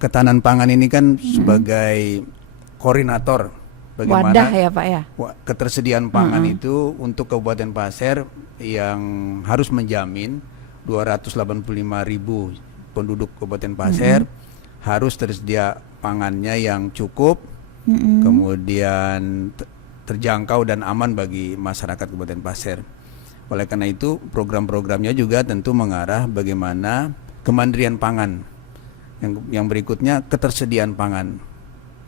ketahanan pangan ini kan sebagai koordinator bagaimana Wadah ya Pak ya. Ketersediaan pangan itu untuk Kabupaten Pasir yang harus menjamin 285.000 penduduk Kabupaten Pasir harus tersedia pangannya yang cukup, kemudian terjangkau dan aman bagi masyarakat Kabupaten Pasir. Oleh karena itu program-programnya juga tentu mengarah bagaimana kemandirian pangan. Yang berikutnya ketersediaan pangan.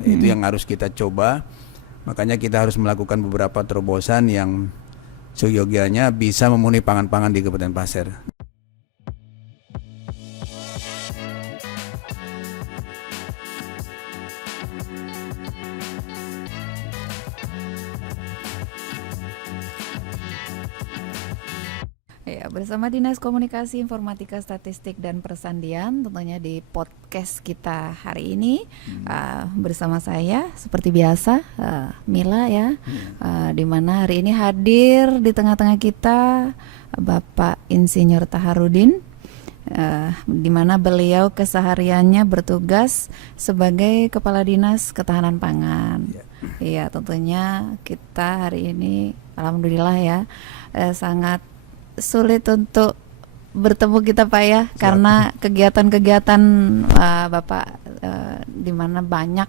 Itu yang harus kita coba. Makanya kita harus melakukan beberapa terobosan yang seyogianya bisa memenuhi pangan-pangan di Kabupaten Pasir. Ya, bersama Dinas Komunikasi Informatika Statistik dan Persandian tentunya di podcast kita hari ini bersama saya seperti biasa Mila ya, di mana hari ini hadir di tengah-tengah kita Bapak Insinyur Taharudin, di mana beliau kesehariannya bertugas sebagai Kepala Dinas Ketahanan Pangan. Iya, tentunya kita hari ini alhamdulillah ya sangat sulit untuk bertemu kita Pak ya. Siap. Karena kegiatan-kegiatan Bapak di mana banyak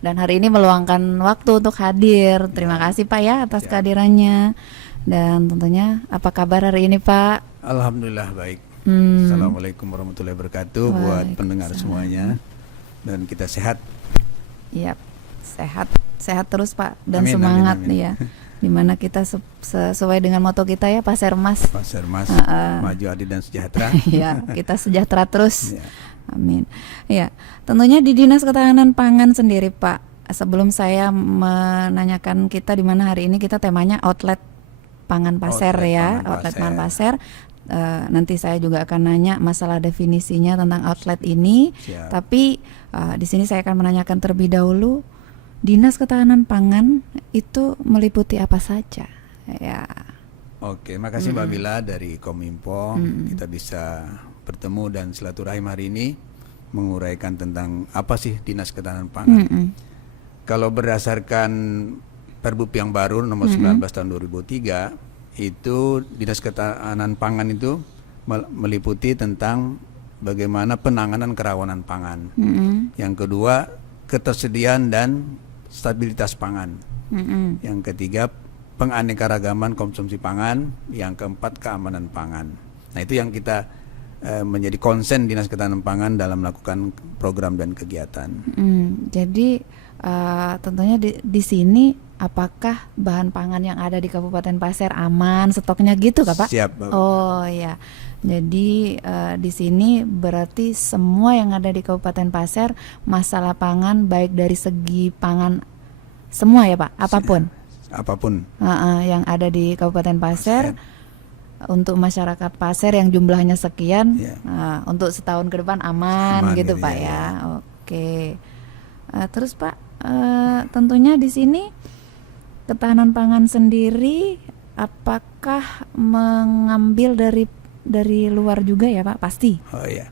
dan hari ini meluangkan waktu untuk hadir. Terima kasih Pak ya atas kehadirannya. Dan tentunya apa kabar hari ini Pak? Alhamdulillah baik. Assalamualaikum warahmatullahi wabarakatuh buat pendengar semuanya. Dan kita sehat. Iya, sehat terus Pak dan amin, semangat amin. Ya. Dimana kita sesuai dengan moto kita ya, Pasirmas. Pasirmas, maju adil dan sejahtera. Ya, kita sejahtera terus. Ya. Amin. Ya, tentunya di Dinas Ketahanan Pangan sendiri Pak. Sebelum saya menanyakan kita di mana hari ini kita temanya outlet pangan Pasir ya, outlet pangan Pasir. Nanti saya juga akan nanya masalah definisinya tentang outlet ini. Siap. Tapi di sini saya akan menanyakan terlebih dahulu. Dinas Ketahanan Pangan itu meliputi apa saja? Ya. Oke, makasih Mbak Mila dari Kominfo. Kita bisa bertemu dan silaturahim hari ini menguraikan tentang apa sih Dinas Ketahanan Pangan. Kalau berdasarkan Perbup yang baru nomor 19 tahun 2003, itu Dinas Ketahanan Pangan itu meliputi tentang bagaimana penanganan kerawanan pangan. Yang kedua, ketersediaan dan stabilitas pangan. Yang ketiga, penganekaragaman konsumsi pangan. Yang keempat, keamanan pangan. Nah, itu yang kita menjadi konsen Dinas Ketahanan Pangan dalam melakukan program dan kegiatan. Jadi tentunya di sini apakah bahan pangan yang ada di Kabupaten Pasir aman stoknya gitu Kak Pak? Siap Bapak. Oh ya. Jadi di sini berarti semua yang ada di Kabupaten Pasir masalah pangan baik dari segi pangan semua ya Pak, apapun yang ada di Kabupaten Pasir untuk masyarakat Pasir yang jumlahnya sekian untuk setahun ke depan aman gitu Pak ya. Oke. Terus Pak tentunya di sini ketahanan pangan sendiri apakah mengambil dari luar juga ya Pak? Pasti. Oh ya,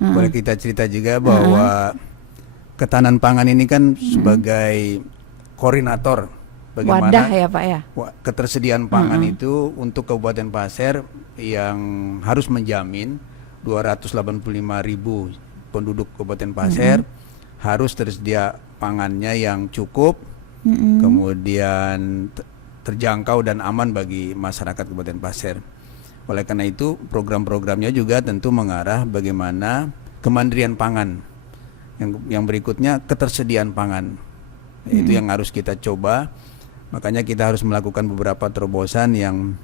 boleh kita cerita juga bahwa ketahanan pangan ini kan sebagai koordinator bagaimana wadah ya Pak ya. Ketersediaan pangan itu untuk Kabupaten Pasir yang harus menjamin 285.000 penduduk Kabupaten Pasir harus tersedia pangannya yang cukup, kemudian terjangkau dan aman bagi masyarakat Kabupaten Pasir. Oleh karena itu program-programnya juga tentu mengarah bagaimana kemandirian pangan. Yang berikutnya ketersediaan pangan. Itu yang harus kita coba. Makanya kita harus melakukan beberapa terobosan yang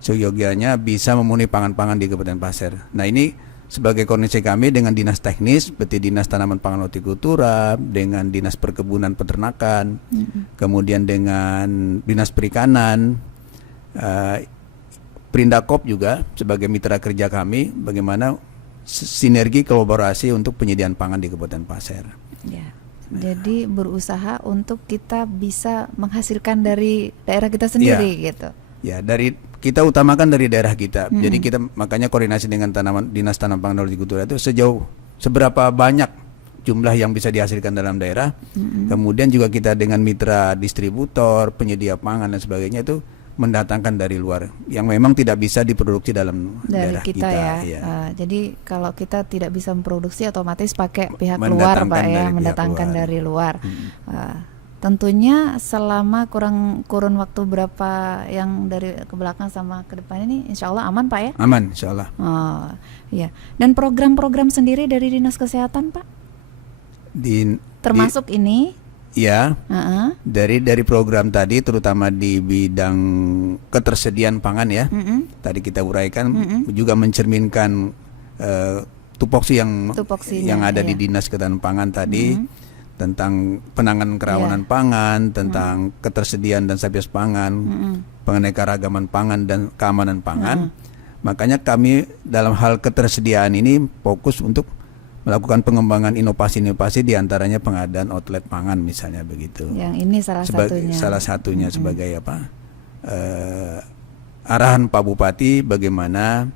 seyogianya bisa memenuhi pangan-pangan di Kabupaten Pasir. Nah, ini sebagai koordinasi kami dengan Dinas Teknis seperti Dinas Tanaman Pangan Hortikultura, dengan Dinas Perkebunan Peternakan, kemudian dengan Dinas Perikanan, Perindakop juga sebagai mitra kerja kami, bagaimana sinergi kolaborasi untuk penyediaan pangan di Kabupaten Pasir. Ya, jadi berusaha untuk kita bisa menghasilkan dari daerah kita sendiri gitu. Ya, kita utamakan dari daerah kita. Jadi kita makanya koordinasi dengan Dinas Tanaman Pangan Hortikultura itu seberapa banyak jumlah yang bisa dihasilkan dalam daerah. Kemudian juga kita dengan mitra distributor, penyedia pangan dan sebagainya itu mendatangkan dari luar yang memang tidak bisa diproduksi dalam dari daerah kita ya. Jadi kalau kita tidak bisa memproduksi, otomatis pakai pihak luar Pak ya, mendatangkan dari luar. Tentunya selama kurun waktu berapa yang dari ke belakang sama ke depan ini, insya Allah aman Pak ya? Aman, insya Allah. Iya. Dan program-program sendiri dari Dinas Kesehatan Pak? Termasuk ini? Ya, dari program tadi terutama di bidang ketersediaan pangan ya, tadi kita uraikan juga mencerminkan tupoksi yang ada di Dinas Ketahanan Pangan tadi tentang penanganan kerawanan pangan, tentang ketersediaan dan stabilitas pangan, penganekaragaman pangan dan keamanan pangan. Makanya kami dalam hal ketersediaan ini fokus untuk melakukan pengembangan inovasi-inovasi diantaranya pengadaan outlet pangan misalnya begitu. Yang ini salah satunya sebagai arahan Pak Bupati bagaimana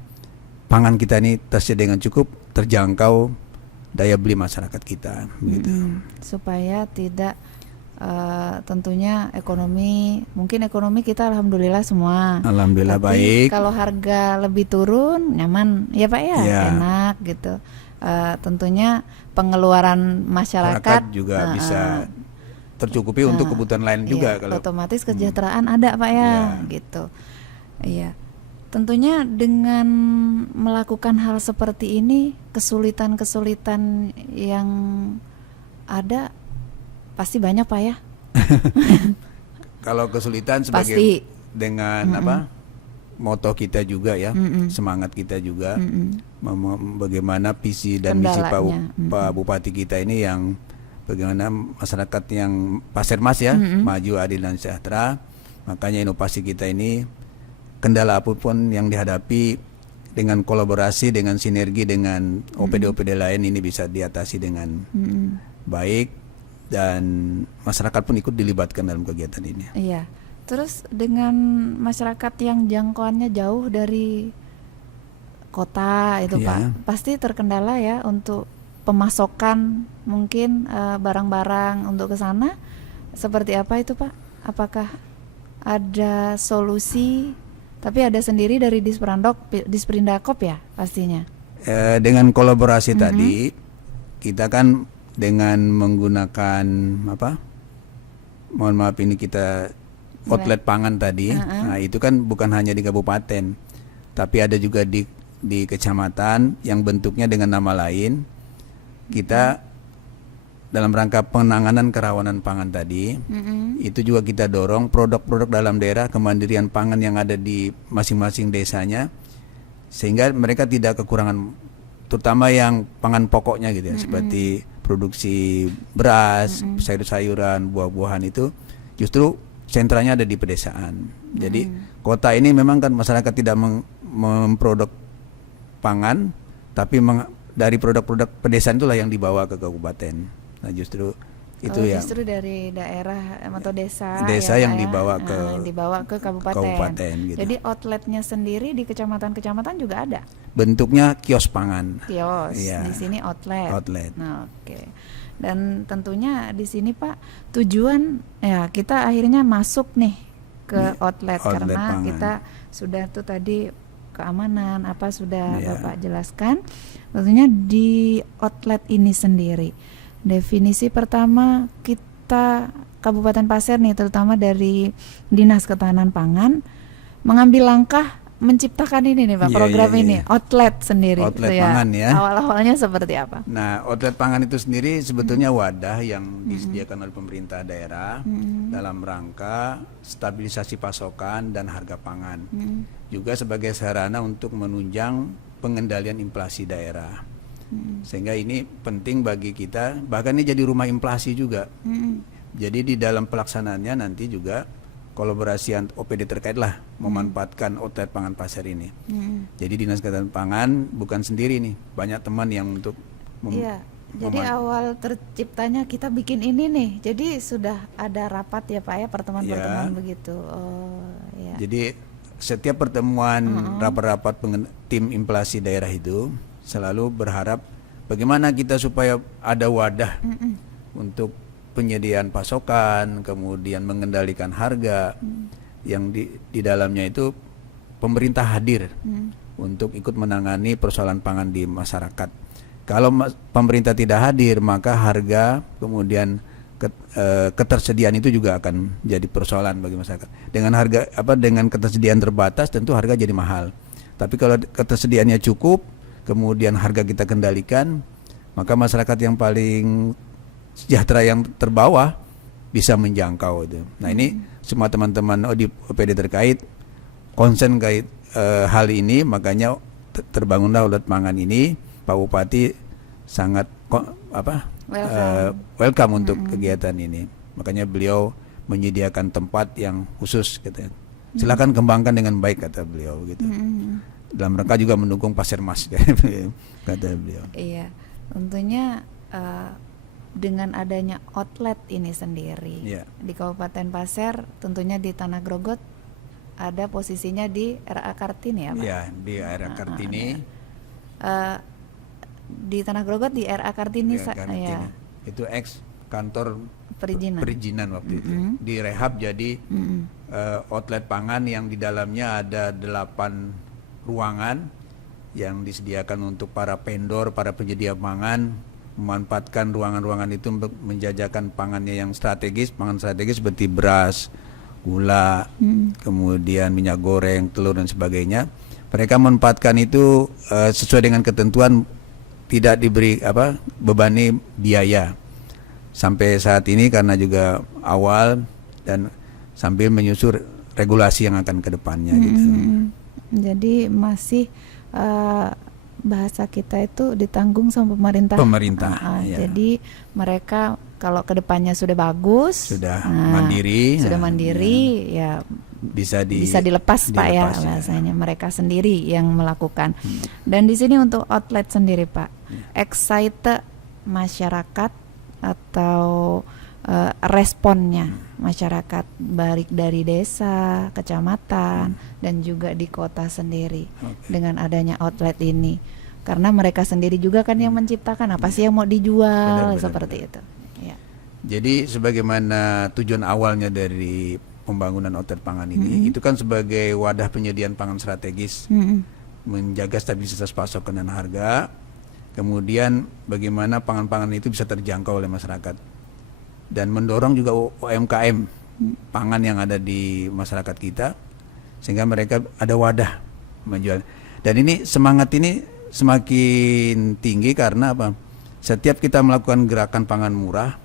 pangan kita ini tersedia dengan cukup, terjangkau daya beli masyarakat kita begitu. Supaya tidak tentunya mungkin ekonomi kita alhamdulillah semua. Alhamdulillah tapi baik. Kalau harga lebih turun nyaman ya Pak ya, enak gitu. Tentunya pengeluaran masyarakat juga bisa tercukupi untuk kebutuhan lain juga. Kalau otomatis kesejahteraan ada Pak ya, gitu. Iya. Tentunya dengan melakukan hal seperti ini, kesulitan-kesulitan yang ada pasti banyak Pak ya. Kalau kesulitan sebagai pasti. Dengan moto kita juga ya, semangat kita juga, bagaimana visi dan misi Pak Bupati kita ini yang bagaimana masyarakat yang Pasir Mas ya, maju, adil dan sejahtera. Makanya inovasi kita ini kendala apapun yang dihadapi dengan kolaborasi, dengan sinergi dengan OPD-OPD lain ini bisa diatasi dengan baik dan masyarakat pun ikut dilibatkan dalam kegiatan ini. Iya. Terus dengan masyarakat yang jangkauannya jauh dari kota itu Pak, pasti terkendala ya untuk pemasokan mungkin barang-barang untuk ke sana. Seperti apa itu Pak? Apakah ada solusi? Tapi ada sendiri dari Disprindakop ya pastinya. Dengan kolaborasi tadi kita kan dengan menggunakan mohon maaf ini kita outlet pangan tadi, nah itu kan bukan hanya di kabupaten, tapi ada juga di kecamatan yang bentuknya dengan nama lain. Kita dalam rangka penanganan kerawanan pangan tadi, itu juga kita dorong produk-produk dalam daerah, kemandirian pangan yang ada di masing-masing desanya, sehingga mereka tidak kekurangan, terutama yang pangan pokoknya gitu ya, seperti produksi beras, sayur-sayuran, buah-buahan itu justru sentranya ada di pedesaan. Jadi kota ini memang kan masyarakat tidak memproduk pangan, tapi dari produk-produk pedesaan itulah yang dibawa ke kabupaten. Nah justru itu justru dari daerah atau desa yang dibawa ke kabupaten gitu. Jadi outletnya sendiri di kecamatan-kecamatan juga ada. Bentuknya kios pangan. Di sini outlet. Nah, oke. Dan tentunya di sini Pak tujuan ya kita akhirnya masuk nih ke outlet karena pangan. Kita sudah tuh tadi keamanan apa sudah Bapak jelaskan. Tentunya di outlet ini sendiri definisi pertama kita Kabupaten Pasir nih terutama dari Dinas Ketahanan Pangan mengambil langkah menciptakan ini nih Pak, program ini outlet sendiri. Outlet pangan ya. Awal-awalnya seperti apa? Nah, outlet pangan itu sendiri sebetulnya wadah yang disediakan oleh pemerintah daerah dalam rangka stabilisasi pasokan dan harga pangan. Juga sebagai sarana untuk menunjang pengendalian inflasi daerah. Sehingga ini penting bagi kita, bahkan ini jadi rumah inflasi juga. Jadi di dalam pelaksanaannya nanti juga kolaborasi OPD terkait lah memanfaatkan outlet pangan Pasir ini. Jadi Dinas Ketahanan Pangan bukan sendiri nih, banyak teman yang untuk jadi awal terciptanya kita bikin ini nih. Jadi sudah ada rapat ya Pak ya, pertemuan-pertemuan begitu. Jadi setiap pertemuan rapat-rapat tim inflasi daerah itu selalu berharap bagaimana kita supaya ada wadah untuk penyediaan pasokan, kemudian mengendalikan harga, yang di dalamnya itu pemerintah hadir untuk ikut menangani persoalan pangan di masyarakat. Kalau pemerintah tidak hadir, maka harga kemudian ketersediaan itu juga akan jadi persoalan bagi masyarakat. Dengan ketersediaan terbatas tentu harga jadi mahal. Tapi kalau ketersediaannya cukup, kemudian harga kita kendalikan, maka masyarakat yang paling sejahtera yang terbawah bisa menjangkau itu. Nah, ini semua teman-teman di OPD terkait konsen kait hal ini, makanya terbangunlah outlet pangan ini. Pak Bupati sangat welcome untuk kegiatan ini. Makanya beliau menyediakan tempat yang khusus gitu. Silakan kembangkan dengan baik, kata beliau gitu. Dalam rangka juga mendukung Pasir Mas kata beliau. Iya, tentunya dengan adanya outlet ini sendiri di Kabupaten Pasir, tentunya di Tanah Grogot ada posisinya di RA Kartini ya Pak? Iya, di RA Kartini. Di Tanah Grogot di RA Kartini, ya. Itu ex kantor perizinan waktu itu. Direhab jadi outlet pangan yang di dalamnya ada 8 ruangan yang disediakan untuk para vendor, para penyedia pangan, memanfaatkan ruangan-ruangan itu untuk menjajakan pangannya yang strategis, pangan strategis seperti beras, gula, kemudian minyak goreng, telur dan sebagainya. Mereka memanfaatkan itu sesuai dengan ketentuan, tidak diberi bebani biaya. Sampai saat ini karena juga awal dan sambil menyusun regulasi yang akan ke depannya gitu. Jadi masih bahasa kita itu ditanggung sama pemerintah. Ya. Jadi mereka kalau ke depannya sudah bagus, sudah mandiri, ya bisa dilepas Pak ya bahasanya. Mereka sendiri yang melakukan. Dan di sini untuk outlet sendiri Pak, excite masyarakat atau responnya masyarakat baik dari desa, kecamatan dan juga di kota sendiri dengan adanya outlet ini, karena mereka sendiri juga kan yang menciptakan apa sih yang mau dijual, seperti itu ya. Jadi sebagaimana tujuan awalnya dari pembangunan outlet pangan ini, itu kan sebagai wadah penyediaan pangan strategis, menjaga stabilitas pasokan dan harga, kemudian bagaimana pangan-pangan itu bisa terjangkau oleh masyarakat, dan mendorong juga UMKM pangan yang ada di masyarakat kita sehingga mereka ada wadah menjual. Dan ini semangat ini semakin tinggi karena apa? Setiap kita melakukan gerakan pangan murah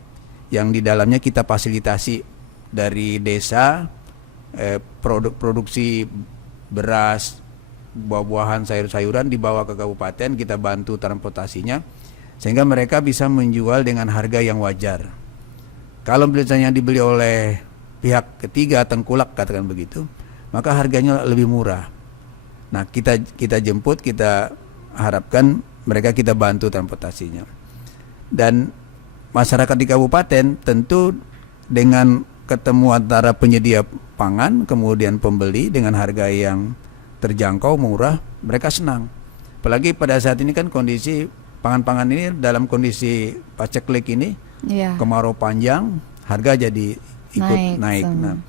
yang di dalamnya kita fasilitasi dari desa, produksi beras, buah-buahan, sayur-sayuran dibawa ke kabupaten, kita bantu transportasinya sehingga mereka bisa menjual dengan harga yang wajar. Kalau misalnya dibeli oleh pihak ketiga, tengkulak katakan begitu, maka harganya lebih murah. Nah, kita jemput, kita harapkan mereka kita bantu transportasinya. Dan masyarakat di kabupaten tentu dengan ketemu antara penyedia pangan kemudian pembeli dengan harga yang terjangkau, murah, mereka senang. Apalagi pada saat ini kan kondisi pangan-pangan ini dalam kondisi paceklik ini, kemarau panjang, harga jadi ikut naik. Nah,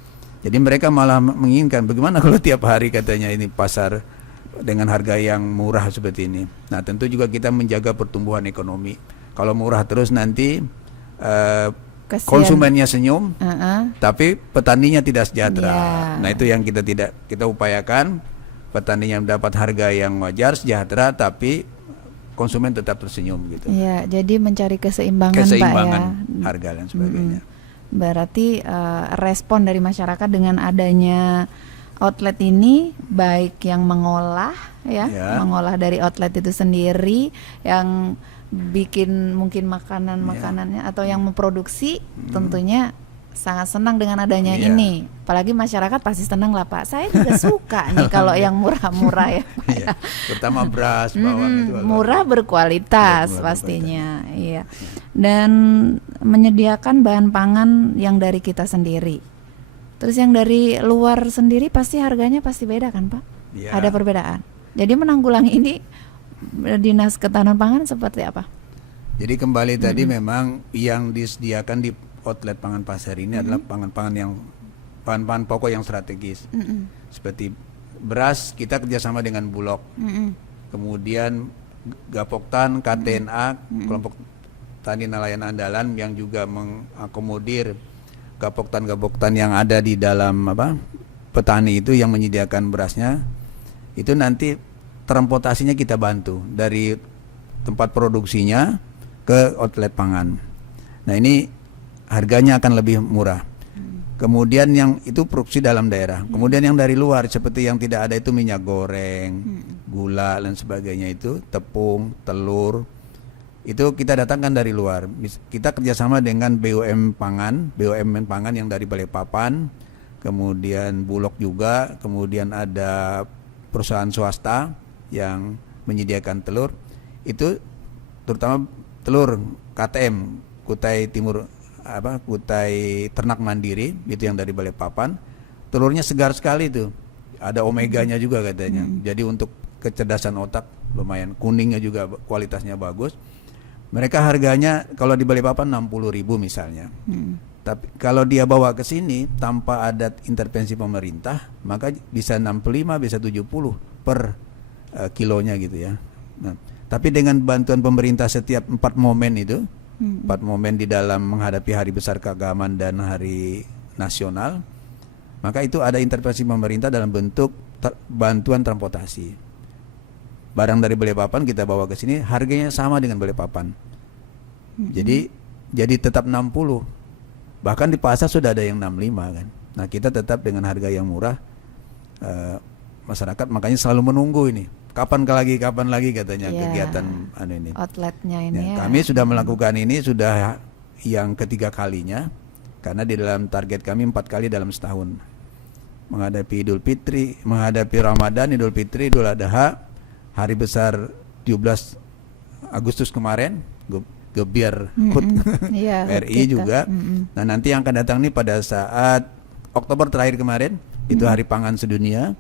jadi mereka malah menginginkan bagaimana kalau tiap hari katanya ini pasar dengan harga yang murah seperti ini. Nah, tentu juga kita menjaga pertumbuhan ekonomi. Kalau murah terus nanti konsumennya senyum, tapi petaninya tidak sejahtera. Nah, itu yang kita upayakan, petaninya mendapat harga yang wajar, sejahtera, tapi konsumen tetap tersenyum gitu. Ya, jadi mencari keseimbangan Pak ya. Harga dan sebagainya. Berarti respon dari masyarakat dengan adanya outlet ini, baik yang mengolah mengolah dari outlet itu sendiri, yang bikin mungkin makanannya atau yang memproduksi, tentunya sangat senang dengan adanya ini. Apalagi masyarakat pasti senang lah Pak. Saya juga suka nih kalau yang murah-murah ya. Terutama beras, bawang itu murah berkualitas pastinya. Iya. Dan menyediakan bahan pangan yang dari kita sendiri. Terus yang dari luar sendiri pasti harganya pasti beda kan Pak? Ya. Ada perbedaan. Jadi menanggulangi ini Dinas Ketahanan Pangan seperti apa? Jadi kembali tadi memang yang disediakan di outlet pangan pasar ini adalah pangan-pangan yang bahan-bahan pokok yang strategis. Seperti beras kita kerjasama dengan Bulog. Kemudian Gapoktan, KTNA, kelompok tani nelayan andalan yang juga mengakomodir Gapoktan yang ada di dalam petani itu yang menyediakan berasnya. Itu nanti transportasinya kita bantu dari tempat produksinya ke outlet pangan. Nah ini harganya akan lebih murah. Kemudian yang itu produksi dalam daerah. Kemudian yang dari luar seperti yang tidak ada itu minyak goreng, gula dan sebagainya itu, tepung, telur. Itu kita datangkan dari luar. Kita kerjasama dengan BUMN pangan yang dari Balikpapan, kemudian Bulog juga, kemudian ada perusahaan swasta yang menyediakan telur. Itu terutama telur KTM, Kutai Timur Kutai Ternak Mandiri, itu yang dari Balikpapan. Telurnya segar sekali tuh. Ada omeganya juga katanya. Jadi untuk kecerdasan otak lumayan. Kuningnya juga kualitasnya bagus. Mereka harganya kalau di Balikpapan 60.000 misalnya. Tapi kalau dia bawa ke sini tanpa ada intervensi pemerintah, maka bisa 65, bisa 70 per kilonya gitu ya. Nah, tapi dengan bantuan pemerintah setiap 4 momen itu, 4 momen di dalam menghadapi Hari Besar Keagamaan dan Hari Nasional, maka itu ada intervensi pemerintah dalam bentuk bantuan transportasi. Barang dari Balikpapan kita bawa ke sini, harganya sama dengan Balikpapan. Jadi tetap 60. Bahkan di pasar sudah ada yang 65 kan. Nah, kita tetap dengan harga yang murah. Masyarakat makanya selalu menunggu ini. Kapan lagi katanya kegiatan ini. Outletnya ini. Kami sudah melakukan ini sudah yang ketiga kalinya, karena di dalam target kami 4 kali dalam setahun. Menghadapi Idul Fitri, menghadapi Ramadan, Idul Fitri, Idul Adha, Hari Besar 17 Agustus kemarin, Gebiar HUT RI juga. Nah nanti yang akan datang nih pada saat Oktober terakhir kemarin, itu Hari Pangan Sedunia.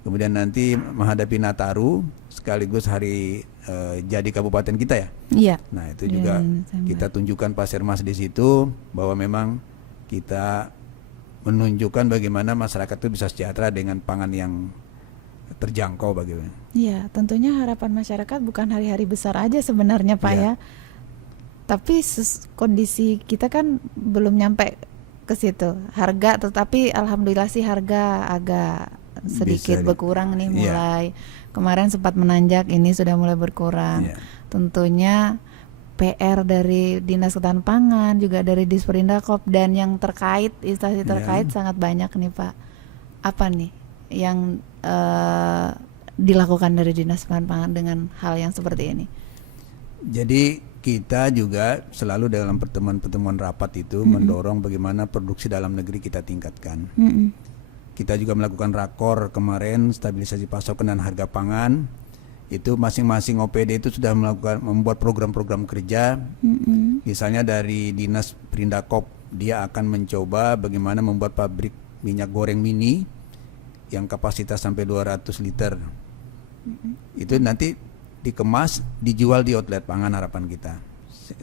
Kemudian nanti menghadapi Nataru sekaligus hari jadi kabupaten kita ya. Iya. Nah itu juga kita tunjukkan Pasir Mas di situ bahwa memang kita menunjukkan bagaimana masyarakat itu bisa sejahtera dengan pangan yang terjangkau bagaimana. Iya, tentunya harapan masyarakat bukan hari-hari besar aja sebenarnya Pak ya. Tapi kondisi kita kan belum nyampe ke situ. Harga tetapi alhamdulillah sih harga agak sedikit berkurang nih mulai. Kemarin sempat menanjak, ini sudah mulai berkurang. Tentunya PR dari Dinas Ketahanan Pangan, juga dari Disperindakop dan yang terkait, instansi terkait sangat banyak nih Pak. Apa nih yang dilakukan dari Dinas Ketahanan Pangan dengan hal yang seperti ini? Jadi kita juga selalu dalam pertemuan-pertemuan rapat itu mendorong bagaimana produksi dalam negeri kita tingkatkan. Kita juga melakukan rakor kemarin, stabilisasi pasokan dan harga pangan. Itu masing-masing OPD itu sudah membuat program-program kerja. Misalnya dari Dinas Perindakop, dia akan mencoba bagaimana membuat pabrik minyak goreng mini yang kapasitas sampai 200 liter. Itu nanti dikemas, dijual di outlet pangan harapan kita.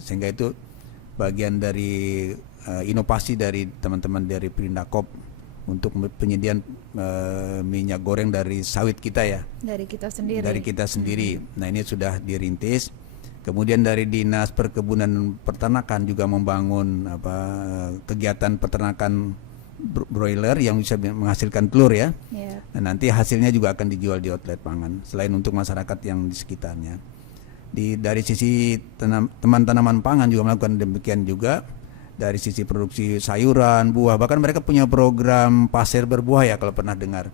Sehingga itu bagian dari inovasi dari teman-teman dari Perindakop untuk penyediaan minyak goreng dari sawit kita ya. Dari kita sendiri. Nah ini sudah dirintis. Kemudian dari Dinas Perkebunan dan Peternakan juga membangun kegiatan peternakan broiler yang bisa menghasilkan telur ya. Nah, nanti hasilnya juga akan dijual di outlet pangan selain untuk masyarakat yang di sekitarnya. Dari sisi tanaman pangan juga melakukan demikian juga. Dari sisi produksi sayuran, buah, bahkan mereka punya program pasir berbuah ya kalau pernah dengar.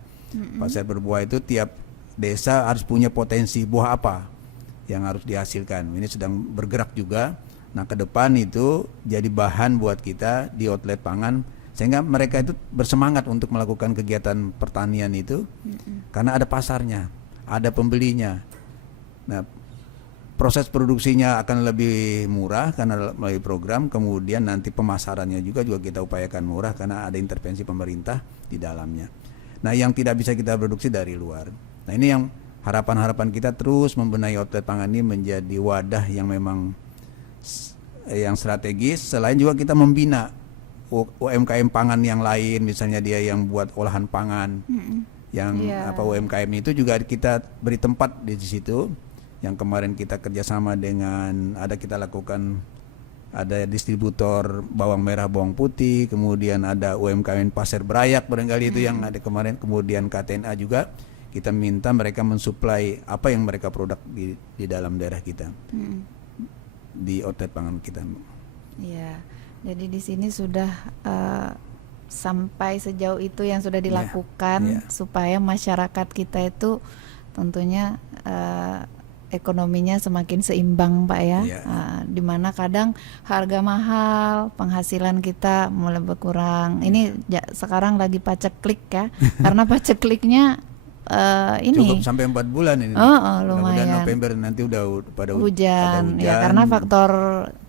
Pasir berbuah itu tiap desa harus punya potensi buah apa yang harus dihasilkan. Ini sedang bergerak juga. Nah, ke depan itu jadi bahan buat kita di outlet pangan sehingga mereka itu bersemangat untuk melakukan kegiatan pertanian itu karena ada pasarnya, ada pembelinya. Nah, proses produksinya akan lebih murah karena melalui program, kemudian nanti pemasarannya juga kita upayakan murah karena ada intervensi pemerintah di dalamnya. Nah, yang tidak bisa kita produksi dari luar. Nah, ini yang harapan-harapan kita terus membenahi outlet pangan ini menjadi wadah yang memang yang strategis. Selain juga kita membina UMKM pangan yang lain, misalnya dia yang buat olahan pangan, yang UMKM itu juga kita beri tempat di situ. Yang kemarin kita kerjasama dengan kita lakukan, ada distributor bawang merah, bawang putih, kemudian ada UMKM Pasir Berayak barangkali itu yang ada kemarin, kemudian KTNA juga kita minta mereka mensuplai apa yang mereka produk di dalam daerah kita, di outlet pangan kita. Iya, jadi di sini sudah sampai sejauh itu yang sudah dilakukan supaya masyarakat kita itu tentunya ekonominya semakin seimbang, Pak ya. Dimana kadang harga mahal, penghasilan kita mulai berkurang. Ini sekarang lagi paceklik ya, karena pacekliknya ini cukup sampai 4 bulan ini. Lumayan. November nanti udah pada hujan. Ya, karena faktor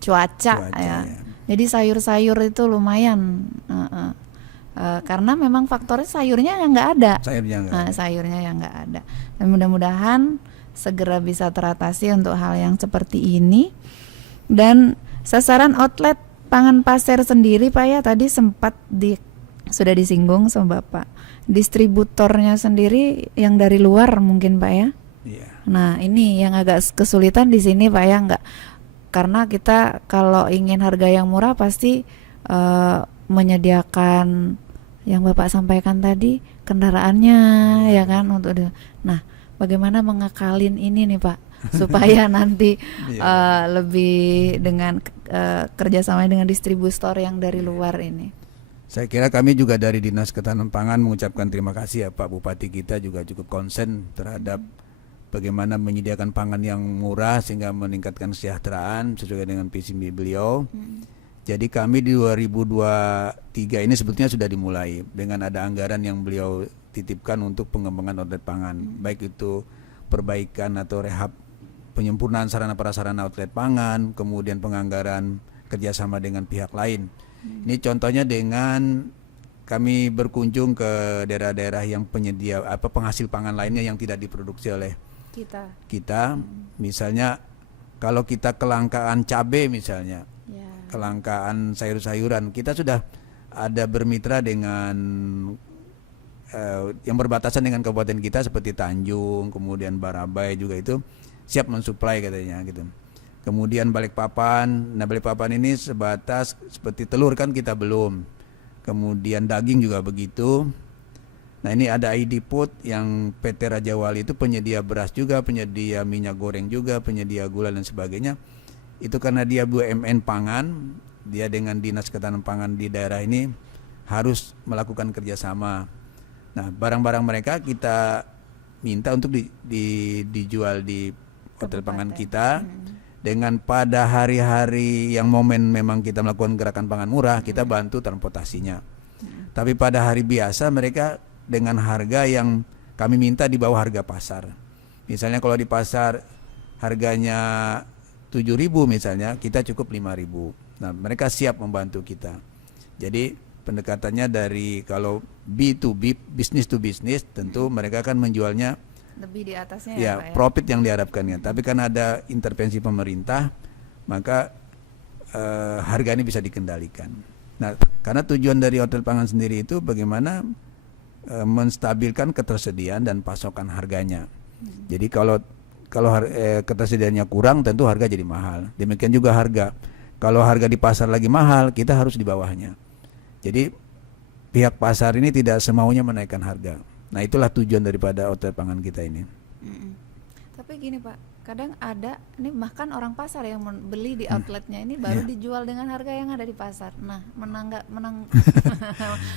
cuaca ya. Jadi sayur-sayur itu lumayan. Karena memang faktornya sayurnya yang nggak ada. Sayurnya yang nggak ada. Dan mudah-mudahan segera bisa teratasi untuk hal yang seperti ini. Dan sasaran outlet pangan pasar sendiri, Pak ya, tadi sempat sudah disinggung sama Bapak. Distributornya sendiri yang dari luar mungkin, Pak ya. Nah, ini yang agak kesulitan di sini, Pak ya, karena kita kalau ingin harga yang murah pasti menyediakan yang Bapak sampaikan tadi, kendaraannya ya kan untuk nah, bagaimana mengakalin ini nih Pak supaya nanti lebih dengan kerjasama dengan distributor yang dari luar ini. Saya kira kami juga dari Dinas Ketahanan Pangan mengucapkan terima kasih ya Pak Bupati, kita juga cukup konsen terhadap bagaimana menyediakan pangan yang murah sehingga meningkatkan kesejahteraan sesuai dengan visi beliau. Jadi kami di 2023 ini sebetulnya sudah dimulai dengan ada anggaran yang beliau titipkan untuk pengembangan outlet pangan, baik itu perbaikan atau rehab penyempurnaan sarana prasarana outlet pangan, kemudian penganggaran kerjasama dengan pihak lain. Ini contohnya dengan kami berkunjung ke daerah-daerah yang penyedia penghasil pangan lainnya yang tidak diproduksi oleh kita. Misalnya kalau kita kelangkaan cabai misalnya, kelangkaan sayur-sayuran, kita sudah ada bermitra dengan yang berbatasan dengan kabupaten kita seperti Tanjung, kemudian Barabai juga itu siap mensuplai katanya gitu. Kemudian Balikpapan, nah Balikpapan ini sebatas seperti telur kan kita belum. Kemudian daging juga begitu. Nah ini ada ID Food yang PT Raja Wali itu penyedia beras juga, penyedia minyak goreng juga, penyedia gula dan sebagainya. Itu karena dia BUMN pangan, dia dengan Dinas Ketahanan Pangan di daerah ini harus melakukan kerjasama. Nah barang-barang mereka kita minta untuk dijual di hotel pangan kita. Dengan pada hari-hari yang momen memang kita melakukan gerakan pangan murah, kita bantu transportasinya. Tapi pada hari biasa mereka dengan harga yang kami minta di bawah harga pasar. Misalnya kalau di pasar harganya 7.000 misalnya, kita cukup 5.000. Nah, mereka siap membantu kita. Jadi pendekatannya dari kalau B2B, business to business, tentu mereka akan menjualnya lebih di atasnya ya, Pak, ya? Profit yang diharapkannya. Tapi karena ada intervensi pemerintah, maka harga ini bisa dikendalikan. Nah, karena tujuan dari hotel pangan sendiri itu bagaimana menstabilkan ketersediaan dan pasokan harganya. Jadi kalau ketersediaannya kurang, tentu harga jadi mahal. Demikian juga harga. Kalau harga di pasar lagi mahal, kita harus di bawahnya. Jadi pihak pasar ini tidak semaunya menaikkan harga. Nah itulah tujuan daripada outlet pangan kita ini. Tapi gini Pak, kadang ada ini bahkan orang pasar yang beli di outletnya ini baru dijual dengan harga yang ada di pasar. Nah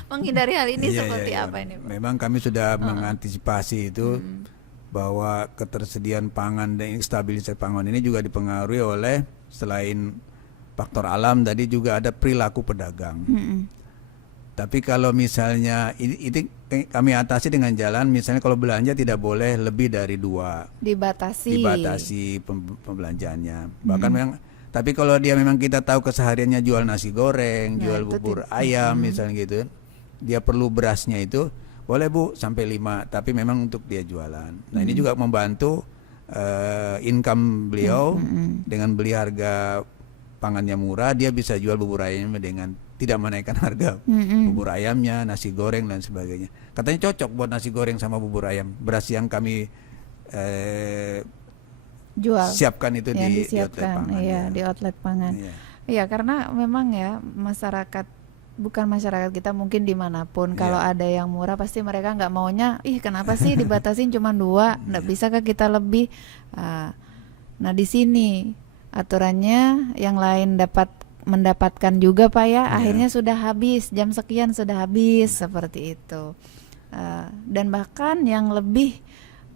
menghindari hal ini seperti apa ini Pak? Memang kami sudah mengantisipasi itu bahwa ketersediaan pangan dan stabilitas pangan ini juga dipengaruhi oleh selain faktor alam tadi juga ada perilaku pedagang. Tapi kalau misalnya itu kami atasi dengan jalan, misalnya kalau belanja tidak boleh lebih dari 2. Dibatasi pembelanjaannya. Bahkan memang, tapi kalau dia memang kita tahu kesehariannya jual nasi goreng, jual bubur ayam misalnya gitu, dia perlu berasnya itu, boleh Bu sampai 5, tapi memang untuk dia jualan. Nah ini juga membantu income beliau dengan beli harga pangannya murah, dia bisa jual bubur ayamnya dengan tidak menaikkan harga bubur ayamnya, nasi goreng dan sebagainya. Katanya cocok buat nasi goreng sama bubur ayam. Beras yang kami jual siapkan itu yang di outlet disiapkan, pangan. iya, Ya. di outlet pangan. Iya. Iya, karena memang ya masyarakat, bukan masyarakat kita, mungkin dimanapun kalau Iya. ada yang murah pasti mereka nggak maunya, ih kenapa sih dibatasin cuma 2, nggak bisa ke kita lebih. Nah di sini aturannya yang lain mendapatkan juga Pak ya, akhirnya sudah habis, jam sekian sudah habis, seperti itu. Dan bahkan yang lebih,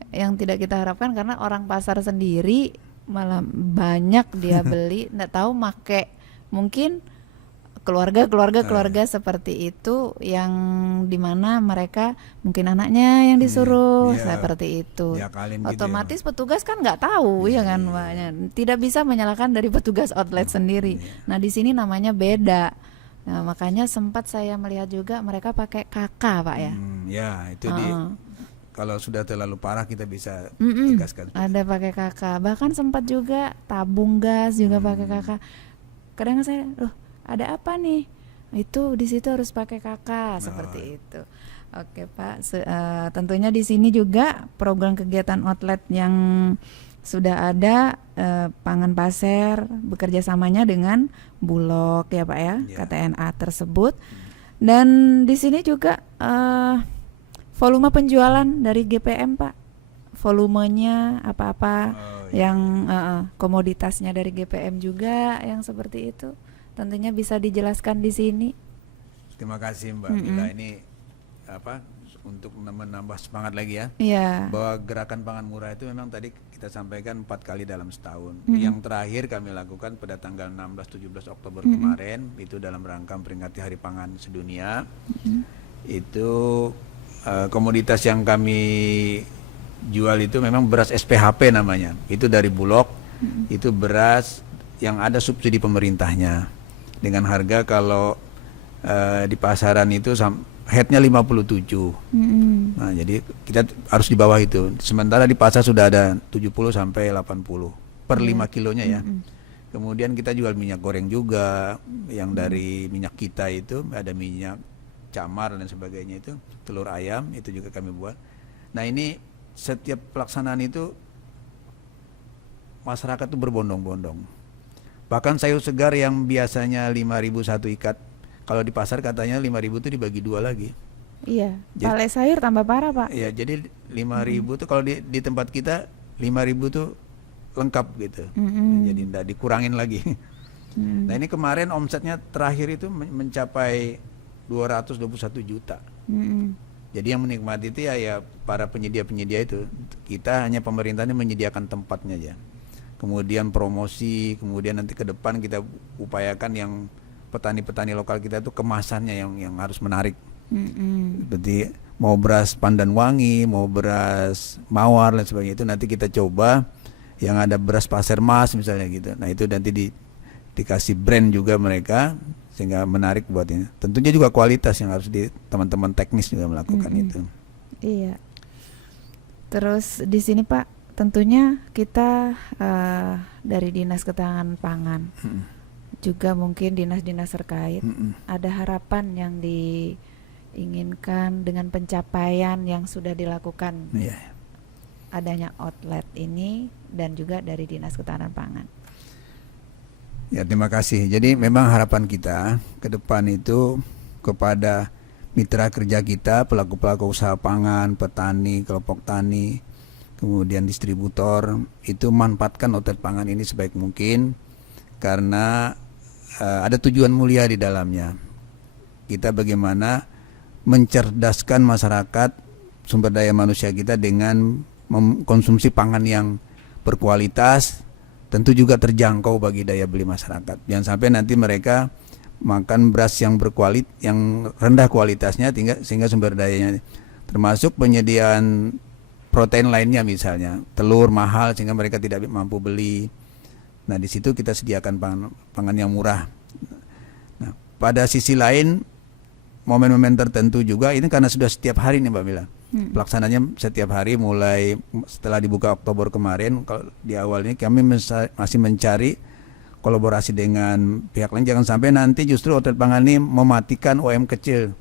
yang tidak kita harapkan, karena orang pasar sendiri malah banyak dia beli, nggak tahu make, mungkin keluarga seperti itu, yang dimana mereka mungkin anaknya yang disuruh Iya, seperti itu. diakalin gitu ya, Otomatis petugas kan nggak tahu ya kan Pak. Tidak bisa menyalahkan dari petugas outlet sendiri. Nah di sini namanya beda. Nah makanya sempat saya melihat juga mereka pakai kakak Pak ya. Ya itu kalau sudah terlalu parah kita bisa tegaskan. Ada pakai kakak, bahkan sempat juga tabung gas juga pakai kakak. Kadang saya, loh ada apa nih? Itu di situ harus pakai kakak, seperti itu. Oke Pak, tentunya di sini juga program kegiatan outlet yang sudah ada, Pangan Pasir bekerja samanya dengan Bulog ya Pak ya, KTNA tersebut. Dan di sini juga volume penjualan dari GPM Pak, volumenya apa-apa yang komoditasnya dari GPM juga yang seperti itu, tentunya bisa dijelaskan di sini. Terima kasih Mbak Mila, ini untuk menambah semangat lagi ya. Iya. Bahwa gerakan pangan murah itu memang tadi kita sampaikan 4 kali dalam setahun. Yang terakhir kami lakukan pada tanggal 16-17 Oktober kemarin, itu dalam rangka memperingati Hari Pangan Sedunia. Itu komoditas yang kami jual itu memang beras SPHP namanya. Itu dari Bulog. Itu beras yang ada subsidi pemerintahnya. Dengan harga kalau di pasaran itu headnya 57. Nah, jadi kita harus di bawah itu. Sementara di pasar sudah ada 70 sampai 80 per 5 kilonya ya. Kemudian kita jual minyak goreng juga, yang dari minyak kita itu ada minyak camar dan sebagainya, itu telur ayam itu juga kami buat. Nah, ini setiap pelaksanaan itu masyarakat itu berbondong-bondong. Bahkan sayur segar yang biasanya 5.000 satu ikat, kalau di pasar katanya 5.000 itu dibagi 2 lagi. Iya, palek sayur tambah parah Pak. Iya, jadi 5.000 tuh kalau di tempat kita 5.000 tuh lengkap gitu. Jadi tidak dikurangin lagi. Nah, ini kemarin omsetnya terakhir itu mencapai 221 juta. Jadi yang menikmati itu ya para penyedia-penyedia itu. Kita hanya pemerintahnya menyediakan tempatnya aja. Kemudian promosi, kemudian nanti ke depan kita upayakan yang petani-petani lokal kita itu kemasannya yang harus menarik. Seperti mau beras Pandan Wangi, mau beras Mawar dan sebagainya, itu nanti kita coba yang ada beras Pasir Mas misalnya gitu. Nah itu nanti dikasih brand juga mereka sehingga menarik buat ini. Tentunya juga kualitas yang harus teman-teman teknis juga melakukan itu. Iya. Terus di sini Pak, tentunya kita dari Dinas Ketahanan Pangan, juga mungkin dinas-dinas terkait, ada harapan yang diinginkan dengan pencapaian yang sudah dilakukan adanya outlet ini dan juga dari Dinas Ketahanan Pangan. Ya, terima kasih. Jadi memang harapan kita ke depan itu kepada mitra kerja kita, pelaku-pelaku usaha pangan, petani, kelompok tani, kemudian distributor, itu manfaatkan outlet pangan ini sebaik mungkin, karena ada tujuan mulia di dalamnya. Kita bagaimana mencerdaskan masyarakat, sumber daya manusia kita dengan mengkonsumsi pangan yang berkualitas, tentu juga terjangkau bagi daya beli masyarakat. Jangan sampai nanti mereka makan beras yang yang rendah kualitasnya sehingga sumber dayanya, termasuk penyediaan protein lainnya, misalnya telur mahal sehingga mereka tidak mampu beli. Nah, di situ kita sediakan pangan yang murah. Nah, pada sisi lain momen-momen tertentu juga ini karena sudah setiap hari nih Mbak Mila. Pelaksananya setiap hari mulai setelah dibuka Oktober kemarin. Kalau di awalnya kami masih mencari kolaborasi dengan pihak lain, jangan sampai nanti justru outlet pangan ini mematikan UM kecil,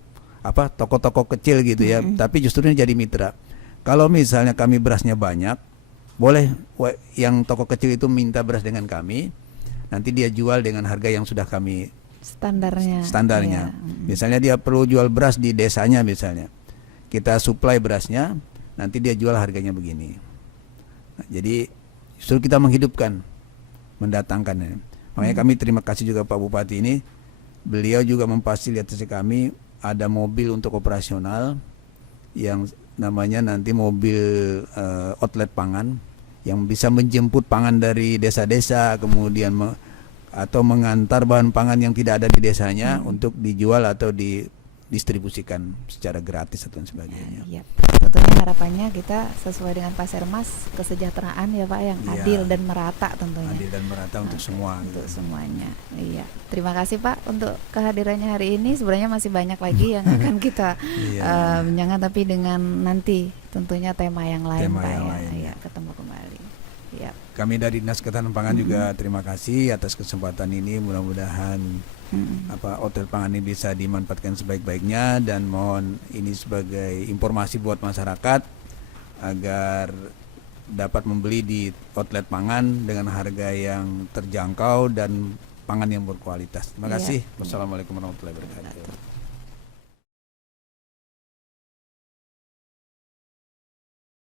toko-toko kecil gitu ya, tapi justru ini jadi mitra. Kalau misalnya kami berasnya banyak, boleh yang toko kecil itu minta beras dengan kami, nanti dia jual dengan harga yang sudah kami standarnya. Iya. Misalnya dia perlu jual beras di desanya misalnya, kita supply berasnya, nanti dia jual harganya begini. Nah, jadi justru kita menghidupkan, mendatangkan. Makanya kami terima kasih juga Pak Bupati ini, beliau juga memfasilitasi kami, ada mobil untuk operasional yang namanya nanti mobil outlet pangan yang bisa menjemput pangan dari desa-desa, kemudian atau mengantar bahan pangan yang tidak ada di desanya untuk dijual atau didistribusikan secara gratis atau sebagainya. Ya, tentunya harapannya kita sesuai dengan Pasirmas, kesejahteraan ya Pak yang adil dan merata tentunya. Adil dan merata untuk semua. Untuk semuanya. Iya. Terima kasih Pak untuk kehadirannya hari ini. Sebenarnya masih banyak lagi yang akan kita jangan, tapi dengan nanti tentunya tema yang lain Pak ya. Iya, ketemu kembali. Ya. Kami dari Dinas Ketahanan Pangan juga terima kasih atas kesempatan ini. Mudah-mudahan outlet pangan ini bisa dimanfaatkan sebaik-baiknya, dan mohon ini sebagai informasi buat masyarakat agar dapat membeli di outlet pangan dengan harga yang terjangkau dan pangan yang berkualitas. Terima kasih. Wassalamualaikum warahmatullahi wabarakatuh.